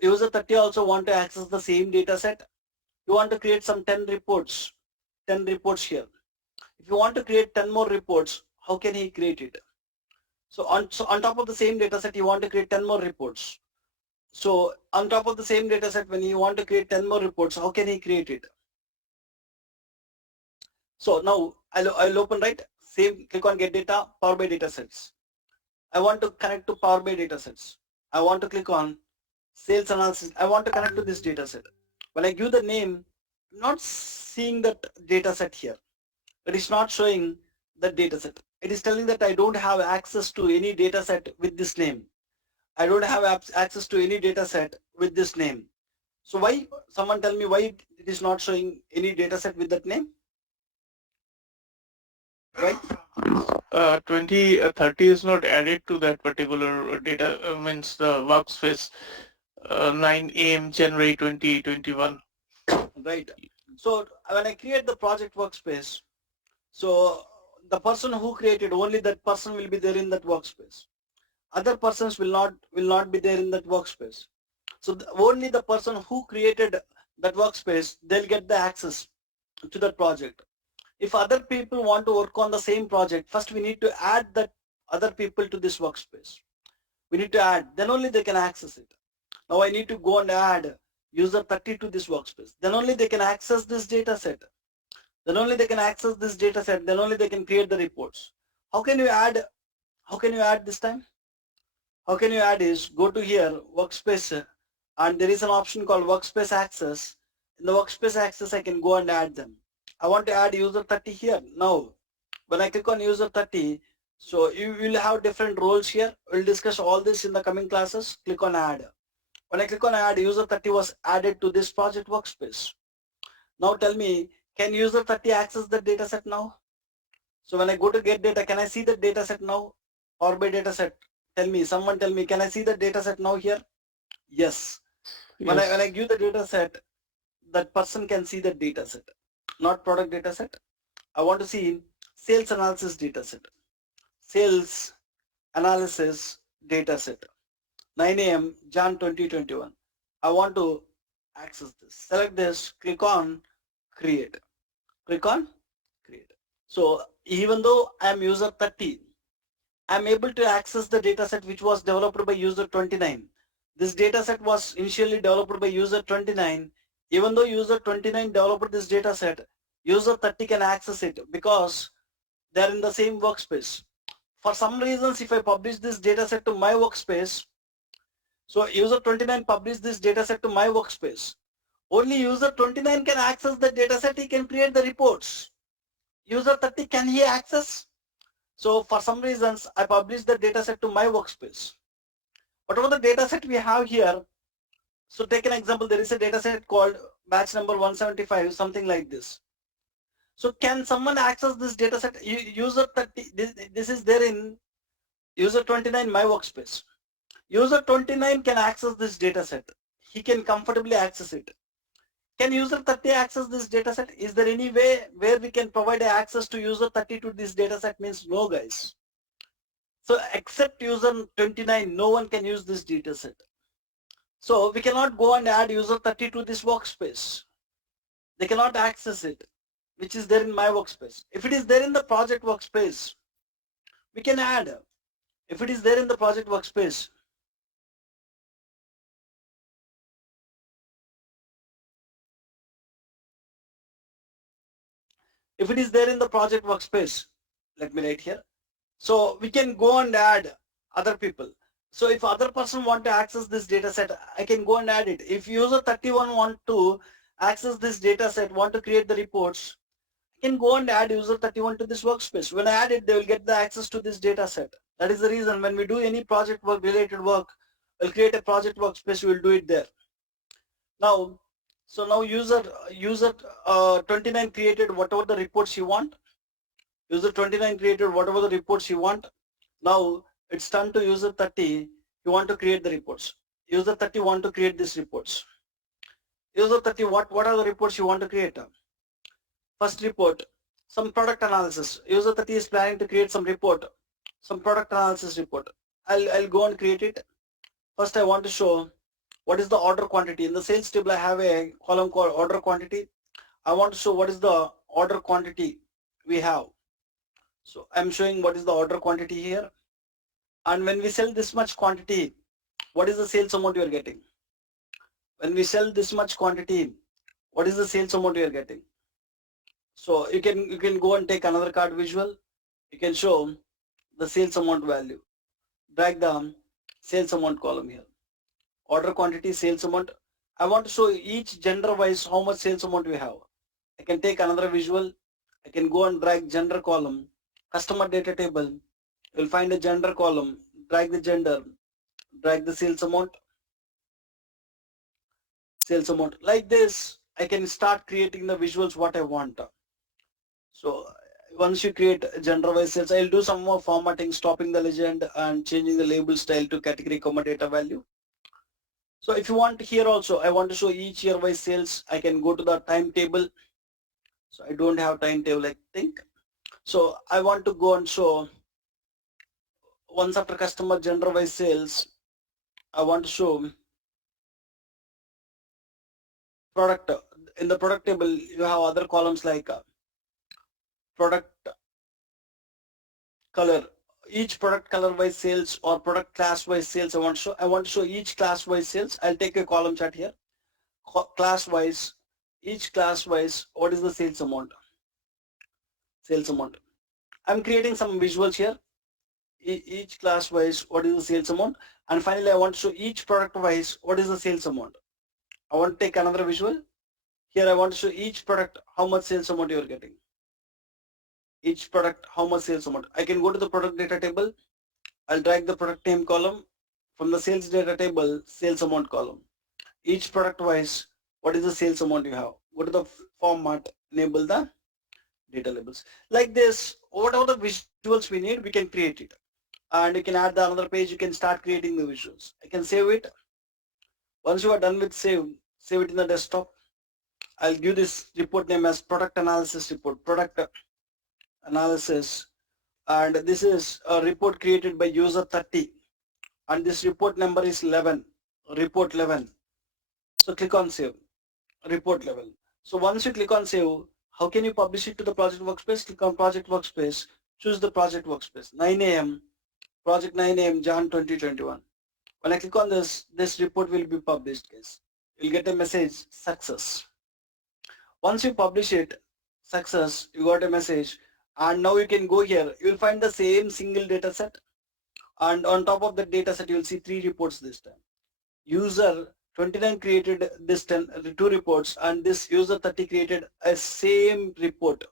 User 30 also want to access the same data set. You want to create some 10 reports here. If you want to create 10 more reports, how can he create it? So on top of the same data set, you want to create 10 more reports. So on top of the same data set, when you want to create 10 more reports, how can he create it? So now I'll open, right? Same, click on get data, Power BI data sets. I want to connect to Power BI data sets. I want to click on sales analysis. I want to connect to this data set. When I give the name, I'm not seeing that data set here. It is not showing the data set. It is telling that I don't have access to any data set with this name. I don't have access to any data set with this name. So why, someone tell me why it is not showing any data set with that name? Right? 2030 is not added to that particular data, means the workspace 9 a.m. January 2021. Right. So when I create the project workspace, so the person who created, only that person will be there in that workspace. Other persons will not be there in that workspace. So only the person who created that workspace, they'll get the access to that project. If other people want to work on the same project, first we need to add that other people to this workspace. We need to add, then only they can access it. Now I need to go and add user 30 to this workspace. Then only they can access this data set. Then only they can access this data set. Then only they can create the reports. How can you add this time? How can you add is, go to here, workspace, and there is an option called workspace access. In the workspace access, I can go and add them. I want to add user 30 here. Now, when I click on user 30, So you will have different roles here. We'll discuss all this in the coming classes. Click on add. When I click on add, user 30 was added to this project workspace. Now tell me, can user 30 access the dataset now? So when I go to get data, can I see the dataset now? Or by dataset? Tell me, someone tell me, can I see the dataset now here? Yes. When I Yes. give the dataset, that person can see the dataset, not product dataset. I want to see sales analysis dataset. Sales analysis dataset. 9 a.m. Jan 2021. I want to access this. Select this, click on create. Click on create. So even though I am user 30, I am able to access the dataset which was developed by user 29. This dataset was initially developed by user 29. Even though user 29 developed this dataset, user 30 can access it because they are in the same workspace. For some reasons, if I publish this dataset to my workspace, so user 29 published this dataset to my workspace. Only user 29 can access the dataset, he can create the reports. User 30, can he access? So for some reasons, I publish the dataset to my workspace. Whatever the dataset we have here, so take an example, there is a dataset called batch number 175, something like this. So can someone access this dataset? User 30, this is there in user 29, my workspace. User 29 can access this dataset. He can comfortably access it. Can user 30 access this dataset? Is there any way where we can provide access to user 30 to this dataset? Means no, guys. So except user 29, no one can use this dataset. So we cannot go and add user 30 to this workspace. They cannot access it, which is there in my workspace. If it is there in the project workspace, we can add. If it is there in the project workspace, if it is there in the project workspace, let me write here. So we can go and add other people. So if other person want to access this data set, I can go and add it. If user 31 want to access this data set, want to create the reports, I can go and add user 31 to this workspace. When I add it, they will get the access to this data set. That is the reason when we do any project work related work, we'll create a project workspace, we'll do it there. Now, so now user 29 created whatever the reports you want. User 29 created whatever the reports you want. Now it's turn to user 30. You want to create the reports. User 30 want to create these reports. User 30, what are the reports you want to create? First report, some product analysis. User 30 is planning to create some report, some product analysis report. I'll go and create it. First I want to show what is the order quantity. In the sales table I have a column called order quantity. I want to show what is the order quantity we have. So I'm showing what is the order quantity here. And when we sell this much quantity, what is the sales amount you are getting? When we sell this much quantity, what is the sales amount you are getting? So you can go and take another card visual. You can show the sales amount value. Drag the sales amount column here. Order quantity, sales amount. I want to show each gender wise how much sales amount we have. I can take another visual. I can go and drag gender column, customer data table. You'll find a gender column, drag the gender, drag the sales amount. Like this, I can start creating the visuals what I want. So once you create gender wise sales, I'll do some more formatting, stopping the legend and changing the label style to category comma data value. So if you want here also, I want to show each year wise sales. I can go to the timetable. So I don't have timetable, I think. So I want to go and show once after customer gender wise sales, I want to show product. In the product table, you have other columns like product color, each product color wise sales or product class wise sales. I want to show each class wise sales. I'll take a column chart here. Class wise, each class wise, what is the sales amount? Sales amount. I'm creating some visuals here. Each class wise, what is the sales amount? And finally, I want to show each product wise, what is the sales amount? I want to take another visual. Here I want to show each product, how much sales amount you are getting. each product, how much sales amount. I can go to the product data table. I'll drag the product name column from the sales data table, sales amount column. Each product wise, what is the sales amount you have? Go to the format, enable the data labels. Like this, whatever the visuals we need, we can create it. And you can add the another page, you can start creating the visuals. I can save it. Once you are done with save it in the desktop. I'll give this report name as product analysis report, product analysis. And this is a report created by user 30. And this report number is 11, report 11. So click on save, report level. So once you click on save, how can you publish it to the project workspace? Click on project workspace, choose the project workspace, 9 a.m., project 9 a.m. Jan 2021. When I click on this report will be published, guys. You'll get a message, success. Once you publish it, success, you got a message, and now you can go here. You'll find the same single data set, and on top of the data set, you'll see 3 reports this time. User 29 created this 2 reports, and this user 30 created a same report.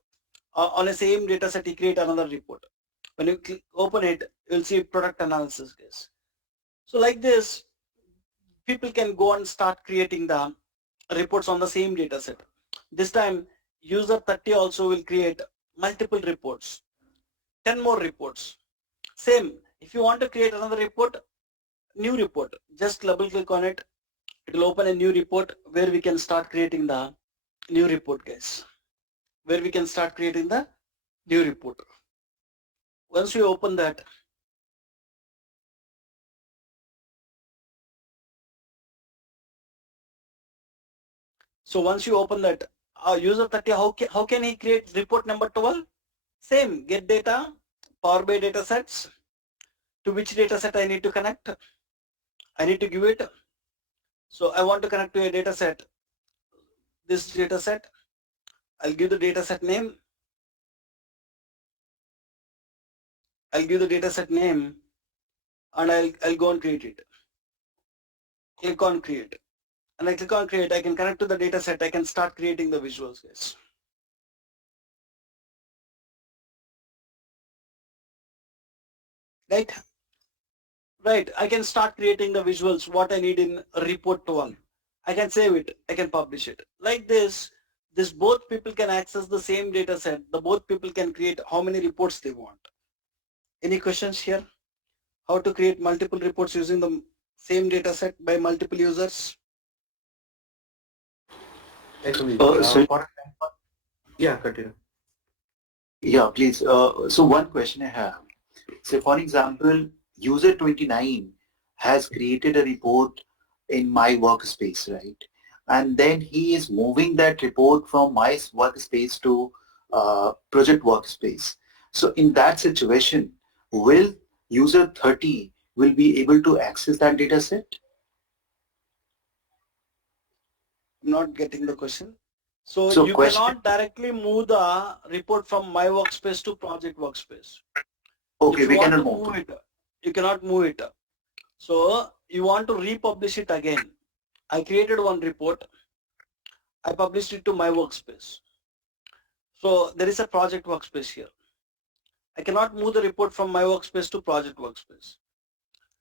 On a same data set, he create another report. When you open it, you'll see product analysis, guys. So like this, people can go and start creating the reports on the same data set. This time, user 30 also will create multiple reports, 10 more reports. Same, if you want to create another report, new report, just double click on it. It will open a new report where we can start creating the new report, guys. Where we can start creating the new report. Once you open that, so once you open that, user 30, how can he create report number 12? Same, get data, Power BI data sets. To which data set I need to connect? I need to give it. So I want to connect to a data set. This data set, I'll give the data set name. I'll give the data set name, and I'll go and create it. Click on create. And I click on create, I can connect to the data set, I can start creating the visuals, guys. Right? Right, I can start creating the visuals, what I need in report 1. I can save it, I can publish it. Like this both people can access the same data set, the both people can create how many reports they want. Any questions here? How to create multiple reports using the same data set by multiple users? Actually, So for example, yeah, continue. yeah, please. So one question I have. So for example, user 29 has created a report in my workspace, right? And then he is moving that report from my workspace to project workspace. So in that situation, will user 30 will be able to access that data set? I'm not getting the question. So So you question, cannot directly move the report from my workspace to project workspace. If okay, you we want to cannot move move to. it, you cannot move it. So you want to republish it again. I created one report. I published it to my workspace. So there is a project workspace here. I cannot move the report from my workspace to project workspace.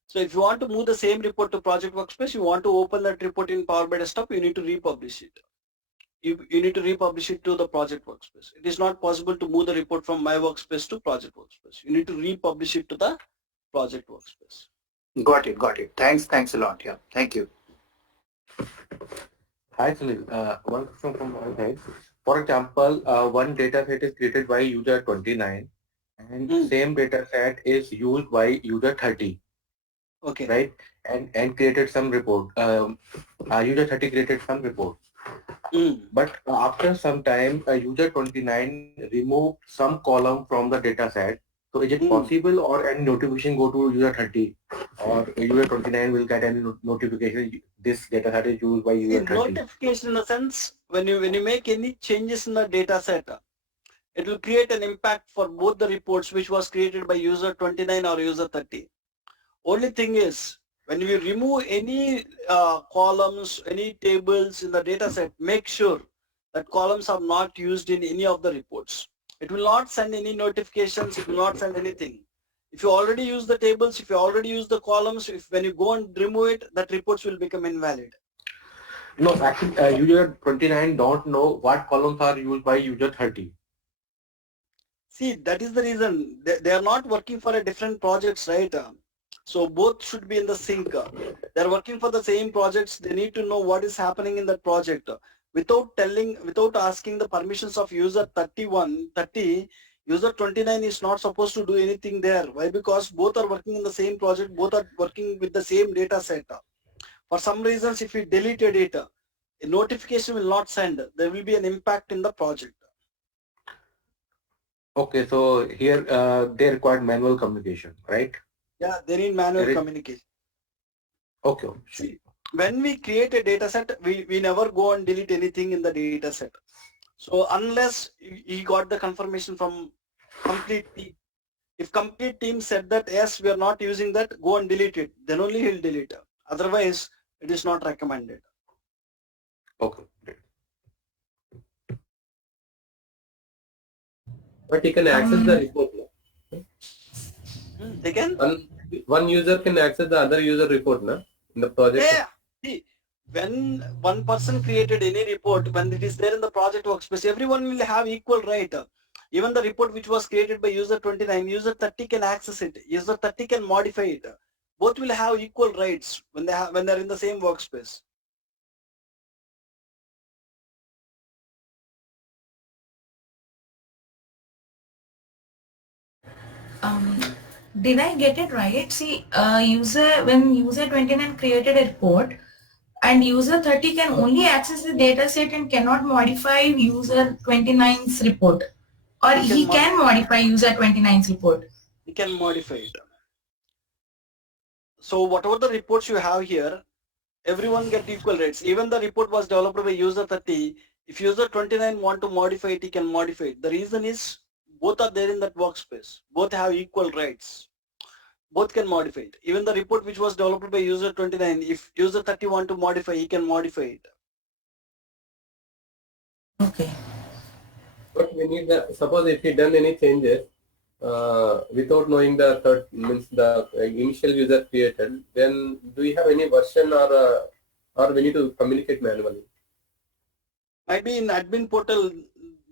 So if you want to move the same report to project workspace, you want to open that report in Power BI Desktop, you need to republish it. You need to republish it to the project workspace. It is not possible to move the report from my workspace to project workspace. You need to republish it to the project workspace. Got it, got it. Thanks a lot. Yeah, thank you. Actually, one question from my side. For example, one data set is created by user 29 and Mm. same data set is used by user 30, Okay. right? And created some report. User 30 created some report. Mm. But after some time, user 29 removed some column from the data set. So is it possible or any notification go to user 30 or user 29 will get any notification this data set is used by See, user 30? notification in the sense when you make any changes in the data set, it will create an impact for both the reports which was created by user 29 or user 30. Only thing is when you remove any columns, any tables in the data set, make sure that columns are not used in any of the reports. It will not send any notifications. It will not send anything. If you already use the tables, if you already use the columns, if when you go and remove it, that reports will become invalid. No, actually, user 29 don't know what columns are used by user 30. See, that is the reason they are not working for a different projects, right? So both should be in the sync. They're working for the same projects. They need to know what is happening in that project. Without asking the permissions of user 31, 30, user 29 is not supposed to do anything there. Why? Because both are working in the same project. Both are working with the same data set. For some reasons, if we deleted it, a notification will not send. There will be an impact in the project. Okay, so here they require manual communication, right? Yeah, they need manual communication. Okay. See, when we create a data set, we never go and delete anything in the data set. So unless he got the confirmation from complete team, if complete team said that yes, we are not using that, go and delete it, then only he'll delete it. Otherwise, it is not recommended. Okay. But he can access the report. They can? One user can access the other user report na, in the project. Yeah. See, when one person created any report, when it is there in the project workspace, everyone will have equal right. Even the report which was created by user 29, user 30 can access it. User 30 can modify it. Both will have equal rights when they're in the same workspace. Did I get it right? See, when user 29 created a report and user 30 can only access the data set and cannot modify user 29's report, or he can modify user 29's report. He can modify it. So whatever the reports you have here, everyone get equal rights. Even the report was developed by user 30. If user 29 want to modify it, he can modify it. The reason is both are there in that workspace. Both have equal rights. Both can modify it. Even the report which was developed by user 29, if user 30 want to modify, he can modify it. Okay. But we need the, suppose if he done any changes without knowing the third, means the initial user created, then do we have any version or we need to communicate manually? Might be in admin portal,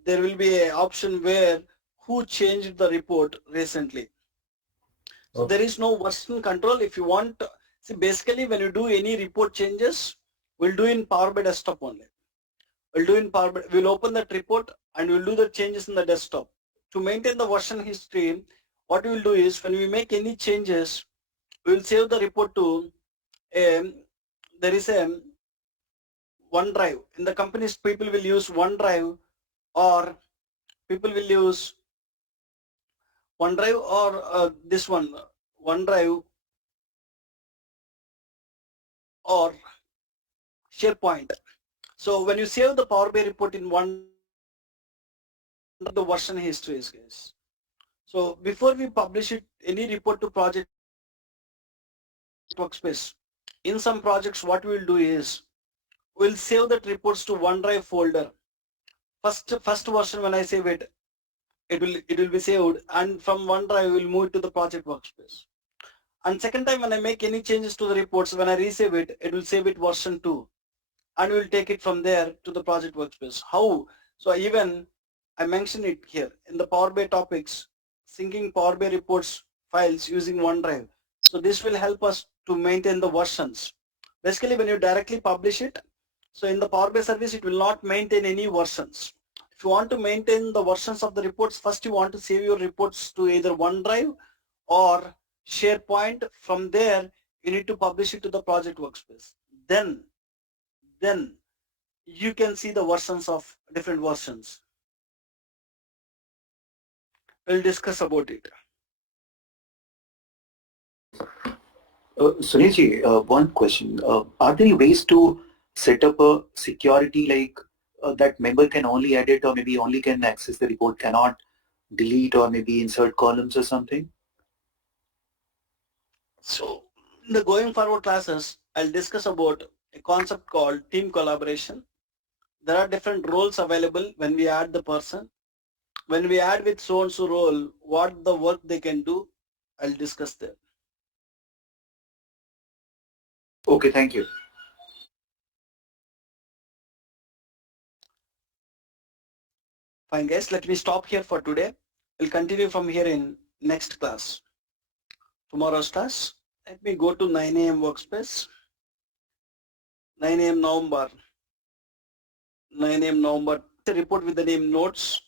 there will be an option where who changed the report recently. So there is no version control. If you want, see basically when you do any report changes, we'll do in Power BI desktop only. We'll do in Power BI, we'll open that report and we'll do the changes in the desktop. To maintain the version history, what we will do is when we make any changes, we will save the report to there is a OneDrive. In the companies, people will use OneDrive or people will use OneDrive or this one, OneDrive or SharePoint. So when you save the Power BI report in one, the version history is guys. So before we publish it, any report to project workspace, in some projects what we will do is we'll save that reports to OneDrive folder. First version when I save it, it will be saved, and from OneDrive we'll move it to the project workspace. And second time when I make any changes to the reports, when I resave it, it will save it version 2. And we'll take it from there to the project workspace. How? So even I mentioned it here in the Power BI topics, syncing Power BI reports files using OneDrive. So this will help us to maintain the versions. Basically when you directly publish it, so in the Power BI service it will not maintain any versions. If you want to maintain the versions of the reports, first you want to save your reports to either OneDrive or SharePoint. From there you need to publish it to the project workspace. Then you can see the versions of different versions. We'll discuss about it. Sunilji, one question. Are there any ways to set up a security like that member can only edit or maybe only can access the report, cannot delete or maybe insert columns or something? So in the going forward classes, I'll discuss about a concept called team collaboration. There are different roles available when we add the person. when we add with so and so role, what the work they can do, I'll discuss there. Okay, thank you. Fine guys, let me stop here for today. We'll continue from here in next class. Tomorrow's class, let me go to 9 a.m. workspace. 9 a.m. November. 9 a.m. November. The report with the name notes.